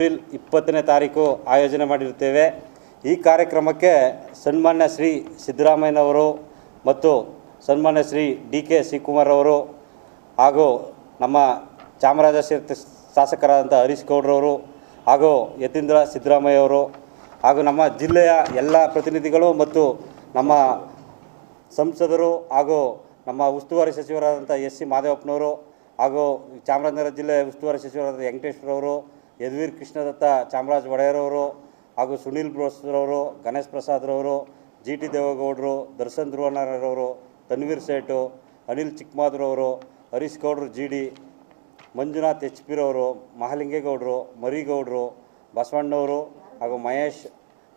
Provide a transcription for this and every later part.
April ಇಪ್ಪತ್ತನೇ ತಾರೀಕು ಆಯೋಜನೆ ಮಾಡಿರುತ್ತೇವೆ. ಈ ಕಾರ್ಯಕ್ರಮಕ್ಕೆ ಸನ್ಮಾನ್ಯ ಶ್ರೀ ಸಿದ್ದರಾಮಯ್ಯನವರು ಮತ್ತು ಸನ್ಮಾನ್ಯ ಶ್ರೀ ಡಿ ಕೆ ಶಿವಕುಮಾರ್ ಅವರು ಹಾಗೂ ನಮ್ಮ ಚಾಮರಾಜ ಶಾಸಕರಾದಂಥ ಹರೀಶ್ ಗೌಡ್ರವರು ಹಾಗೂ ಯತೀಂದ್ರ ಸಿದ್ದರಾಮಯ್ಯ ಅವರು ಹಾಗೂ ನಮ್ಮ ಜಿಲ್ಲೆಯ ಎಲ್ಲ ಪ್ರತಿನಿಧಿಗಳು ಮತ್ತು ನಮ್ಮ ಸಂಸದರು ಹಾಗೂ ನಮ್ಮ ಉಸ್ತುವಾರಿ ಸಚಿವರಾದಂಥ ಎಸ್ ಸಿ ಮಾದೇವಪ್ಪನವರು ಹಾಗೂ ಚಾಮರಾಜನಗರ ಜಿಲ್ಲೆಯ ಉಸ್ತುವಾರಿ ಸಚಿವರಾದ ವೆಂಕಟೇಶ್ವರವರು ಯದುವೀರ್ ಕೃಷ್ಣದತ್ತ ಚಾಮರಾಜ ಒಡೆಯರವರು ಹಾಗೂ ಸುನೀಲ್ ಬೋಸ್ರವರು, ಗಣೇಶ್ ಪ್ರಸಾದ್ರವರು, ಜಿ ಟಿ ದೇವೇಗೌಡರು, ದರ್ಶನ್ ಧ್ರುವನಾರವರು ತನ್ವೀರ್ ಸೇಠು, ಅನಿಲ್ ಚಿಕ್ಕಮಾದ್ರವರು, ಹರೀಶ್ ಗೌಡ್ರು, ಜಿ ಡಿ, ಮಂಜುನಾಥ್ ಎಚ್ ಪಿರವರು, ಮಹಾಲಿಂಗೇಗೌಡರು, ಮರಿಗೌಡರು, ಬಸವಣ್ಣವರು ಹಾಗೂ ಮಹೇಶ್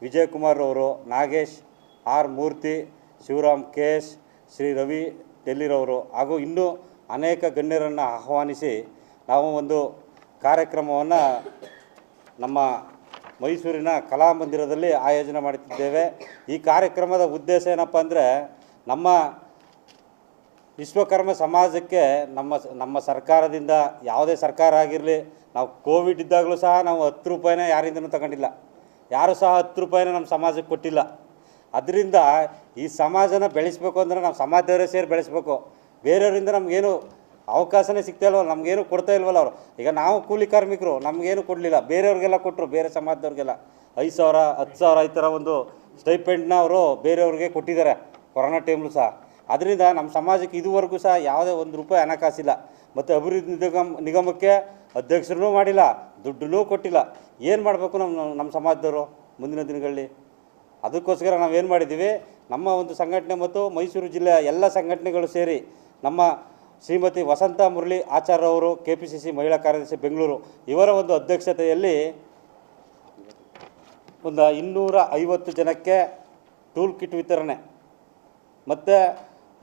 ವಿಜಯಕುಮಾರ್ ಅವರು Nagesh, R Murthy, Shivaram K S Shri Ravi ಡೆಲ್ಲಿರವರು ಹಾಗೂ ಇನ್ನೂ ಅನೇಕ ಗಣ್ಯರನ್ನು ಆಹ್ವಾನಿಸಿ ನಾವು ಒಂದು ಕಾರ್ಯಕ್ರಮವನ್ನು ನಮ್ಮ ಮೈಸೂರಿನ ಕಲಾಮಂದಿರದಲ್ಲಿ ಆಯೋಜನೆ ಮಾಡುತ್ತಿದ್ದೇವೆ ಈ ಕಾರ್ಯಕ್ರಮದ ಉದ್ದೇಶ ಏನಪ್ಪ ಅಂದರೆ ನಮ್ಮ ವಿಶ್ವಕರ್ಮ ಸಮಾಜಕ್ಕೆ ನಮ್ಮ ನಮ್ಮ ಸರ್ಕಾರದಿಂದ ಯಾವುದೇ ಸರ್ಕಾರ ಆಗಿರಲಿ, ನಾವು ಕೋವಿಡ್ ಇದ್ದಾಗಲೂ ಸಹ ನಾವು ಹತ್ತು ರೂಪಾಯಿನ ಯಾರಿಂದನೂ ತಗೊಂಡಿಲ್ಲ. ಯಾರೂ ಸಹ ಹತ್ತು ರೂಪಾಯಿನ ನಮ್ಮ ಸಮಾಜಕ್ಕೆ ಕೊಟ್ಟಿಲ್ಲ. ಅದರಿಂದ ಈ ಸಮಾಜನ ಬೆಳೆಸಬೇಕು ಅಂದರೆ ನಾವು ಸಮಾಜದವರೇ ಸೇರಿ ಬೆಳೆಸಬೇಕು. ಬೇರೆಯವರಿಂದ ನಮಗೇನು ಅವಕಾಶನೇ ಸಿಗ್ತಾ ಇಲ್ವಲ್ಲ, ನಮಗೇನು ಕೊಡ್ತಾ ಇಲ್ವಲ್ಲ ಅವರು. ಈಗ ನಾವು ಕೂಲಿ ಕಾರ್ಮಿಕರು, ನಮಗೇನು ಕೊಡಲಿಲ್ಲ. ಬೇರೆಯವ್ರಿಗೆಲ್ಲ ಕೊಟ್ಟರು ಬೇರೆ ಸಮಾಜದವ್ರಿಗೆಲ್ಲ. ಐದು ಸಾವಿರ, ಹತ್ತು ಸಾವಿರ ಈ ಥರ ಒಂದು ಸ್ಟೈಪೆಂಡ್ನ ಅವರು ಬೇರೆಯವ್ರಿಗೆ ಕೊಟ್ಟಿದ್ದಾರೆ, ಕೊರೋನಾ ಟೈಮ್ಲು ಸಹ. ಅದರಿಂದ ನಮ್ಮ ಸಮಾಜಕ್ಕೆ ಇದುವರೆಗೂ ಸಹ ಯಾವುದೇ ಒಂದು ರೂಪಾಯಿ ಹಣಕಾಸಿಲ್ಲ. ಮತ್ತು ಅಭಿವೃದ್ಧಿ ನಿಗಮ, ನಿಗಮಕ್ಕೆ ಅಧ್ಯಕ್ಷರೂ ಮಾಡಿಲ್ಲ, ದುಡ್ಡನ್ನೂ ಕೊಟ್ಟಿಲ್ಲ. ಏನು ಮಾಡಬೇಕು ನಮ್ಮ ನಮ್ಮ ಸಮಾಜದವರು ಮುಂದಿನ ದಿನಗಳಲ್ಲಿ? ಅದಕ್ಕೋಸ್ಕರ ನಾವೇನು ಮಾಡಿದ್ದೀವಿ, ನಮ್ಮ ಒಂದು ಸಂಘಟನೆ ಮತ್ತು ಮೈಸೂರು ಜಿಲ್ಲೆಯ ಎಲ್ಲ ಸಂಘಟನೆಗಳು ಸೇರಿ ನಮ್ಮ ಶ್ರೀಮತಿ ವಸಂತ ಮುರಳಿ ಆಚಾರ್ಯ ಅವರು ಕೆ ಪಿ ಸಿ ಸಿ ಮಹಿಳಾ ಕಾರ್ಯದರ್ಶಿ ಬೆಂಗಳೂರು, ಇವರ ಒಂದು ಅಧ್ಯಕ್ಷತೆಯಲ್ಲಿ ಒಂದು ಇನ್ನೂರ ಐವತ್ತು ಜನಕ್ಕೆ ಟೂಲ್ ಕಿಟ್ ವಿತರಣೆ. ಮತ್ತು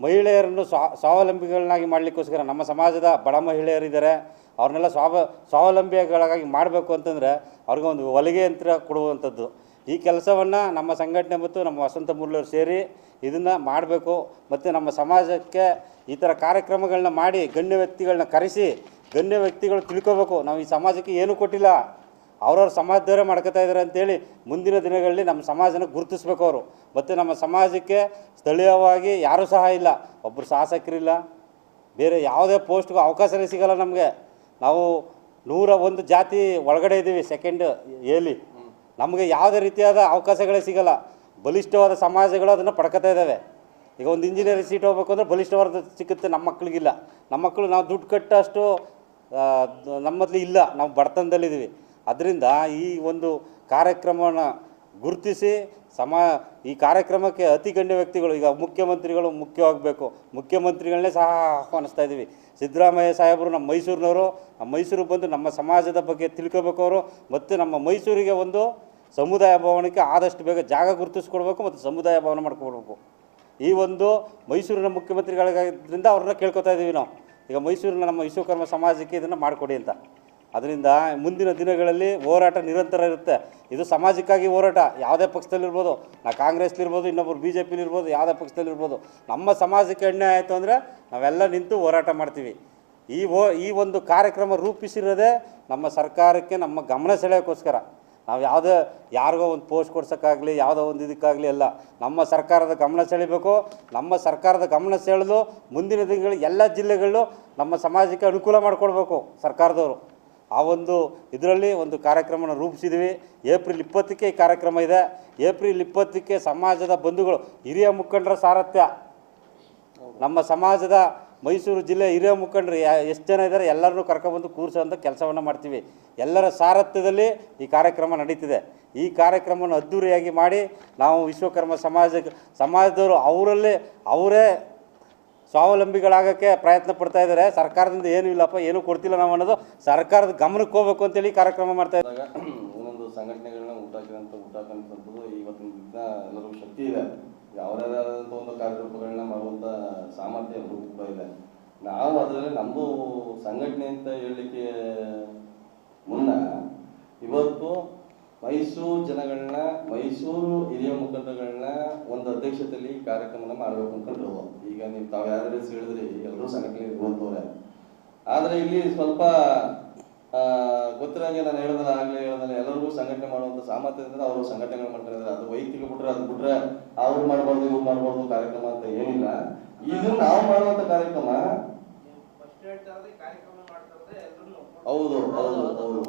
ಮಹಿಳೆಯರನ್ನು ಸ್ವಾ, ಸ್ವಾವಲಂಬಿಗಳನ್ನಾಗಿ ಮಾಡಲಿಕ್ಕೋಸ್ಕರ ನಮ್ಮ ಸಮಾಜದ ಬಡ ಮಹಿಳೆಯರಿದ್ದಾರೆ. ಅವ್ರನ್ನೆಲ್ಲ ಸ್ವಾವ, ಸ್ವಾವಲಂಬಿಗಳಾಗಿ ಮಾಡಬೇಕು ಅಂತಂದರೆ ಅವ್ರಿಗೆ ಒಂದು ಹೊಲಿಗೆ ಯಂತ್ರ ಕೊಡುವಂಥದ್ದು. ಈ ಕೆಲಸವನ್ನು ನಮ್ಮ ಸಂಘಟನೆ ಮತ್ತು ನಮ್ಮ ವಸಂತ ಮುರಳಿಯವರು ಸೇರಿ ಇದನ್ನು ಮಾಡಬೇಕು ಮತ್ತು ನಮ್ಮ ಸಮಾಜಕ್ಕೆ ಈ ಥರ ಕಾರ್ಯಕ್ರಮಗಳನ್ನ ಮಾಡಿ ಗಣ್ಯ ವ್ಯಕ್ತಿಗಳನ್ನ ಕರೆಸಿ ಗಣ್ಯ ವ್ಯಕ್ತಿಗಳು ತಿಳ್ಕೋಬೇಕು ನಾವು ಈ ಸಮಾಜಕ್ಕೆ ಏನೂ ಕೊಟ್ಟಿಲ್ಲ ಅವ್ರವ್ರ ಸಮಾಜದವರೇ ಮಾಡ್ಕೋತಾ ಇದ್ದಾರೆ ಅಂತೇಳಿ ಮುಂದಿನ ದಿನಗಳಲ್ಲಿ ನಮ್ಮ ಸಮಾಜನ ಗುರುತಿಸ್ಬೇಕು ಅವರು ಮತ್ತು ನಮ್ಮ ಸಮಾಜಕ್ಕೆ ಸ್ಥಳೀಯವಾಗಿ ಯಾರೂ ಸಹ ಇಲ್ಲ ಒಬ್ಬರು ಶಾಸಕರಿಲ್ಲ ಬೇರೆ ಯಾವುದೇ ಪೋಸ್ಟ್ಗೂ ಅವಕಾಶನೇ ಸಿಗಲ್ಲ ನಮಗೆ ನಾವು ನೂರ ಒಂದು ಜಾತಿ ಒಳಗಡೆ ಇದ್ದೀವಿ ಸೆಕೆಂಡ್ ಏಲಿ ನಮಗೆ ಯಾವುದೇ ರೀತಿಯಾದ ಅವಕಾಶಗಳೇ ಸಿಗಲ್ಲ. ಬಲಿಷ್ಠವಾದ ಸಮಾಜಗಳು ಅದನ್ನು ಪಡ್ಕೋತಾ ಇದ್ದಾವೆ. ಈಗ ಒಂದು ಇಂಜಿನಿಯರಿಂಗ್ ಸೀಟ್ ಹೋಗ್ಬೇಕು ಅಂದರೆ ಬಲಿಷ್ಠವಾದ ಸಿಕ್ಕುತ್ತೆ ನಮ್ಮ ಮಕ್ಕಳಿಗಿಲ್ಲ ನಮ್ಮ ಮಕ್ಕಳು ನಾವು ದುಡ್ಡು ಕಟ್ಟಷ್ಟು ನಮ್ಮಲ್ಲಿ ಇಲ್ಲ. ನಾವು ಬಡತನದಲ್ಲಿದ್ದೀವಿ. ಅದರಿಂದ ಈ ಒಂದು ಕಾರ್ಯಕ್ರಮವನ್ನು ಗುರುತಿಸಿ ಸಮ, ಈ ಕಾರ್ಯಕ್ರಮಕ್ಕೆ ಅತಿ ಗಣ್ಯ ವ್ಯಕ್ತಿಗಳು, ಈಗ ಮುಖ್ಯಮಂತ್ರಿಗಳು ಮುಖ್ಯವಾಗಬೇಕು. ಮುಖ್ಯಮಂತ್ರಿಗಳನ್ನೇ ಸಹ ಆಹ್ವಾನಿಸ್ತಾ ಇದ್ದೀವಿ. ಸಿದ್ದರಾಮಯ್ಯ ಸಾಹೇಬರು ನಮ್ಮ ಮೈಸೂರಿನವರು. ಮೈಸೂರಿಗೆ ಬಂದು ನಮ್ಮ ಸಮಾಜದ ಬಗ್ಗೆ ತಿಳ್ಕೋಬೇಕು ಅವರು. ಮತ್ತು ನಮ್ಮ ಮೈಸೂರಿಗೆ ಒಂದು ಸಮುದಾಯ ಭವನಕ್ಕೆ ಆದಷ್ಟು ಬೇಗ ಜಾಗ ಗುರುತಿಸ್ಕೊಡ್ಬೇಕು ಮತ್ತು ಸಮುದಾಯ ಭವನ ಮಾಡ್ಕೊಡ್ಬೇಕು. ಈ ಒಂದು ಮೈಸೂರಿನ ಮುಖ್ಯಮಂತ್ರಿಗಳಿಗಾಗಿದ್ದರಿಂದ ಅವ್ರನ್ನ ಕೇಳ್ಕೊತಾ ಇದ್ದೀವಿ ನಾವು. ಈಗ ಮೈಸೂರಿನ ನಮ್ಮ ವಿಶ್ವಕರ್ಮ ಸಮಾಜಕ್ಕೆ ಇದನ್ನು ಮಾಡಿಕೊಡಿ ಅಂತ. ಅದರಿಂದ ಮುಂದಿನ ದಿನಗಳಲ್ಲಿ ಹೋರಾಟ ನಿರಂತರ ಇರುತ್ತೆ. ಇದು ಸಮಾಜಕ್ಕಾಗಿ ಹೋರಾಟ. ಯಾವುದೇ ಪಕ್ಷದಲ್ಲಿರ್ಬೋದು ನಾ ಕಾಂಗ್ರೆಸ್ಲಿರ್ಬೋದು ಇನ್ನೊಬ್ಬರು ಬಿ ಜೆ ಪಿಲಿರ್ಬೋದು ಯಾವುದೇ ಪಕ್ಷದಲ್ಲಿರ್ಬೋದು ನಮ್ಮ ಸಮಾಜಕ್ಕೆ ಅನ್ಯಾಯ ಆಯಿತು ಅಂದರೆ ನಾವೆಲ್ಲ ನಿಂತು ಹೋರಾಟ ಮಾಡ್ತೀವಿ. ಈ ಈ ಒಂದು ಕಾರ್ಯಕ್ರಮ ರೂಪಿಸಿರೋದೇ ನಮ್ಮ ಸರ್ಕಾರಕ್ಕೆ ನಮ್ಮ ಗಮನ ಸೆಳೆಯೋಕ್ಕೋಸ್ಕರ. ನಾವು ಯಾವುದೇ, ಯಾರಿಗೋ ಒಂದು ಪೋಸ್ಟ್ ಕೊಡ್ಸೋಕ್ಕಾಗಲಿ, ಯಾವುದೋ ಒಂದು ಇದಕ್ಕಾಗಲಿ ಅಲ್ಲ, ನಮ್ಮ ಸರ್ಕಾರದ ಗಮನ ಸೆಳಿಬೇಕು. ನಮ್ಮ ಸರ್ಕಾರದ ಗಮನ ಸೆಳೆದು ಮುಂದಿನ ದಿನಗಳು ಎಲ್ಲ ಜಿಲ್ಲೆಗಳಲ್ಲೂ ನಮ್ಮ ಸಮಾಜಕ್ಕೆ ಅನುಕೂಲ ಮಾಡಿಕೊಡ್ಬೇಕು ಸರ್ಕಾರದವರು. ಆ ಒಂದು ಇದರಲ್ಲಿ ಒಂದು ಕಾರ್ಯಕ್ರಮನ ರೂಪಿಸಿದ್ವಿ ಏಪ್ರಿಲ್ ಇಪ್ಪತ್ತಕ್ಕೆ ಈ ಕಾರ್ಯಕ್ರಮ ಇದೆ. ಏಪ್ರಿಲ್ ಇಪ್ಪತ್ತಕ್ಕೆ ಸಮಾಜದ ಬಂಧುಗಳು, ಹಿರಿಯ ಮುಖಂಡರ ಸಾರಥ್ಯ. ನಮ್ಮ ಸಮಾಜದ ಮೈಸೂರು ಜಿಲ್ಲೆ ಹಿರಿಯ ಮುಖಂಡರು ಎಷ್ಟು ಜನ ಇದ್ದಾರೆ ಎಲ್ಲರನ್ನೂ ಕರ್ಕೊಬಂದು ಕೂರಿಸೋಂಥ ಕೆಲಸವನ್ನು ಮಾಡ್ತೀವಿ. ಎಲ್ಲರ ಸಾರಥ್ಯದಲ್ಲಿ ಈ ಕಾರ್ಯಕ್ರಮ ನಡೀತಿದೆ. ಈ ಕಾರ್ಯಕ್ರಮವನ್ನು ಅದ್ಧೂರಿಯಾಗಿ ಮಾಡಿ ನಾವು ವಿಶ್ವಕರ್ಮ ಸಮಾಜ, ಸಮಾಜದವರು ಅವರಲ್ಲೇ ಅವರೇ ಸ್ವಾವಲಂಬಿಗಳಾಗೋಕ್ಕೆ ಪ್ರಯತ್ನ ಪಡ್ತಾ ಇದ್ದಾರೆ. ಸರ್ಕಾರದಿಂದ ಏನೂ ಇಲ್ಲಪ್ಪ, ಏನೂ ಕೊಡ್ತಿಲ್ಲ ನಾವು ಅನ್ನೋದು ಸರ್ಕಾರದ ಗಮನಕ್ಕೆ ಹೋಗ್ಬೇಕು ಅಂತೇಳಿ ಕಾರ್ಯಕ್ರಮ ಮಾಡ್ತಾ ಇದ್ದಾರೆ. ಒಂದೊಂದು ಸಂಘಟನೆಗಳನ್ನ ಊಟ ಹಾಕಿದಂಥ ಊಟ ದಿನ ಎಲ್ಲರಿಗೂ ಶಕ್ತಿ ಇದೆ. ಯಾವುದೇ ಒಂದು ಕಾರ್ಯರೂಪಗಳನ್ನ ಮಾಡುವಂಥ ಎಲ್ರಿಗೂ ಕೂಡ ಇದೆ ನಾವು ಅದರಲ್ಲಿ ನಮ್ಮದು ಸಂಘಟನೆ ಅಂತ ಹೇಳಲಿಕ್ಕೆ ಮುನ್ನ ಇವತ್ತು ಮೈಸೂರು ಜನಗಳನ್ನ, ಮೈಸೂರು ಹಿರಿಯ ಮುಖಂಡಗಳನ್ನ ಒಂದು ಅಧ್ಯಕ್ಷತೆಯಲ್ಲಿ ಕಾರ್ಯಕ್ರಮನ ಮಾಡಬೇಕು ಅನ್ಕೊಂಡು ಈಗ ನೀವು ತಾವು ಯಾರು ಹೇಳಿದ್ರಿ ಎಲ್ಲರೂ ಸಂಘಟನೆ ಇರುವಂಥವ್ರೆ ಆದರೆ ಇಲ್ಲಿ ಸ್ವಲ್ಪ ಗೊತ್ತಿರಂಗೆ ನಾನು ಹೇಳಿದ್ರೆ ಆಗಲೇ ಹೇಳಿದ್ರೆ ಎಲ್ಲರಿಗೂ ಸಂಘಟನೆ ಮಾಡುವಂತ ಸಾಮರ್ಥ್ಯದಿಂದ ಅವರು ಸಂಘಟನೆ ಮಾಡ್ತಾರೆ. ಅದು ವೈಯಕ್ತಿಕ ಬಿಟ್ರೆ ಅದು ಬಿಟ್ರೆ ಅವ್ರು ಮಾಡ್ಬಾರ್ದು, ಇವ್ರು ಮಾಡ್ಬಾರ್ದು ಕಾರ್ಯಕ್ರಮ ಅಂತ ಏನಿಲ್ಲ. ಇದು ನಾವು ಮಾಡುವಂತ ಕಾರ್ಯಕ್ರಮ? ಹೌದು ಹೌದು ಹೌದು.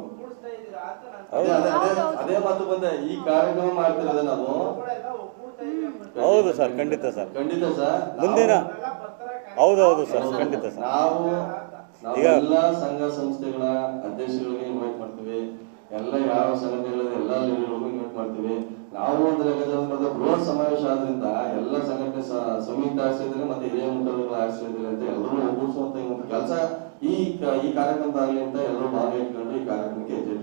ಅದೇ ಅದೇ ಅದೇ ಅದೇ ಮಾತು ಬಂದೆ. ಈ ಕಾರ್ಯಕ್ರಮ ಮಾಡ್ತಿರೋದೇ ನಾವು. ಹೌದು ಸರ್ ಖಂಡಿತ ಸರ್. ಖಂಡಿತ ಸರ್. ಮುಂದಿನ ಹೌದು ಹೌದು ಸರ್ ಖಂಡಿತ ಸರ್. ನಾವು ಈಗ- ಎಲ್ಲ ಸಂಘ ಸಂಸ್ಥೆಗಳ ಅಧ್ಯಕ್ಷಗಳಿಗೆ ಇನ್ವೈಟ್ ಮಾಡ್ತೀವಿ. ಎಲ್ಲ ಯಾವ ಸಂಘಟನೆಗಳಿದೆ ಎಲ್ಲ ಲೀಡರ್ಗಳಿಗೂ ಇನ್ವೈಟ್ ಮಾಡ್ತೀವಿ ನಾವು ಒಂದು ಲೆಕ್ಕಾಚಾರ ಮಾಡಿದ್ರೆ ಬೃಹತ್ ಸಮಾವೇಶ ಆದ್ರಿಂದ ಎಲ್ಲ ಸಂಘಟನೆ ಸ- ಸಂಯುಕ್ತ ಆಶ್ರಯದಲ್ಲಿ ಮತ್ತೆ ಹಿರಿಯ ಮುಖಂಡಗಳ ಆಶ್ರಯದಲ್ಲಿ ಅಂತ ಎಲ್ಲರೂ ಒಗ್ಗೂಡಿಸುವಂತ ಈ ಒಂದು ಕೆಲಸ ಈ ಈ ಕಾರ್ಯಕ್ರಮದಾಗಲಿ ಅಂತ ಎಲ್ಲರೂ ಭಾಗವಹಿಸ್ಕೊಂಡು ಈ ಕಾರ್ಯಕ್ರಮಕ್ಕೆ ಹೆಜ್ಜೆ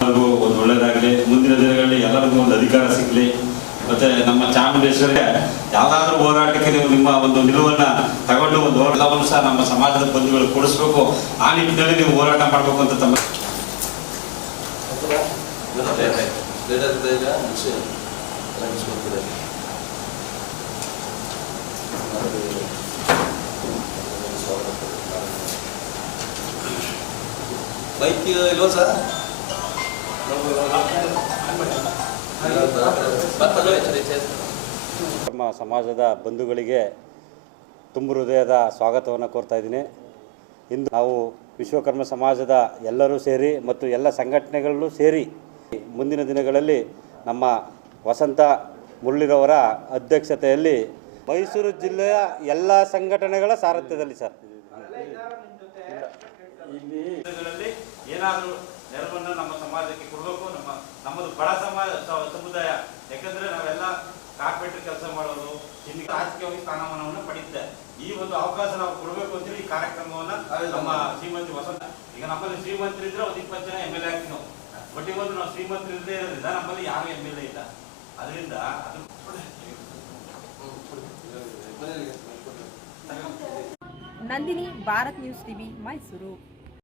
ಎಲ್ಲರಿಗೂ ಒಂದು ಒಳ್ಳೇದಾಗಲಿ. ಮುಂದಿನ ದಿನಗಳಲ್ಲಿ ಎಲ್ಲರಿಗೂ ಒಂದು ಅಧಿಕಾರ ಸಿಗಲಿ. ಮತ್ತೆ ನಮ್ಮ ಚಾಮುಂಡೇಶ್ವರಿಗೆ ಯಾವ್ದಾದ್ರೂ ಹೋರಾಟಕ್ಕೆ ನೀವು ನಿಮ್ಮ ಒಂದು ನಿಲುವನ್ನ ತಗೊಂಡು ಒಂದು ಎಲ್ಲವನ್ನು ಸಹ ನಮ್ಮ ಸಮಾಜದ ಬಂಧುಗಳು ಕೊಡಿಸ್ಬೇಕು. ಆ ನಿಟ್ಟಿನಲ್ಲಿ ನೀವು ಹೋರಾಟ ಮಾಡಬೇಕು ಅಂತ ತಮ್ಮ ಬೈಕ್ ಇಲ್ವಾ ಸರ್? ನಮ್ಮ ಸಮಾಜದ ಬಂಧುಗಳಿಗೆ ತುಂಬು ಹೃದಯದ ಸ್ವಾಗತವನ್ನು ಕೋರ್ತಾ ಇದ್ದೀನಿ. ಇಂದು ನಾವು ವಿಶ್ವಕರ್ಮ ಸಮಾಜದ ಎಲ್ಲರೂ ಸೇರಿ ಮತ್ತು ಎಲ್ಲ ಸಂಘಟನೆಗಳಲ್ಲೂ ಸೇರಿ ಮುಂದಿನ ದಿನಗಳಲ್ಲಿ ನಮ್ಮ ವಸಂತ ಮುರಳಿರವರ ಅಧ್ಯಕ್ಷತೆಯಲ್ಲಿ ಮೈಸೂರು ಜಿಲ್ಲೆಯ ಎಲ್ಲ ಸಂಘಟನೆಗಳ ಸಾರಥ್ಯದಲ್ಲಿ ಸರ್. ಏನಾದರೂ ನೆರವನ್ನು ನಮ್ಮ ಸಮಾಜಕ್ಕೆ ಕೊಡಬೇಕು? ನಮ್ಮದು ಬಡ ಸಮಾಜ ಸಮುದಾಯ. ಯಾಕಂದ್ರೆ ನಾವೆಲ್ಲ ಕಾರ್ಪೊರೇಟರ್ ಕೆಲಸ ಮಾಡೋದು ಚಿನ್ನ ರಾಜಕೀಯವಾಗಿ ಸ್ಥಾನಮಾನವನ್ನು ಪಡೆಯುತ್ತೆ ಈ ಒಂದು ಅವಕಾಶ ನಾವು ಕೊಡಬೇಕು ಅಂತೇಳಿ ಈ ಕಾರ್ಯಕ್ರಮವನ್ನ ನಮ್ಮ ಶ್ರೀಮಂತಿ ವಸಂತ ಈಗ ನಮ್ಮಲ್ಲಿ ಶ್ರೀಮಂತರು ಇದ್ರೆ ಒಂದು ಇಪ್ಪತ್ತು ಜನ ಎಂ ಎಲ್ ಎ ಆಗ್ತೀವಿ ನಾವು. ಬಟ್ ಇವತ್ತು ನಾವು ಶ್ರೀಮಂತರು ಇಲ್ಲದೆ ಇರೋದ್ರಿಂದ ನಮ್ಮಲ್ಲಿ ಯಾರು ಎಂ ಎಲ್ ಎ ಇಲ್ಲ. ಅದರಿಂದ ಅದು ನಂದಿನಿ ಭಾರತ್ ನ್ಯೂಸ್ ಟಿವಿ ಮೈಸೂರು.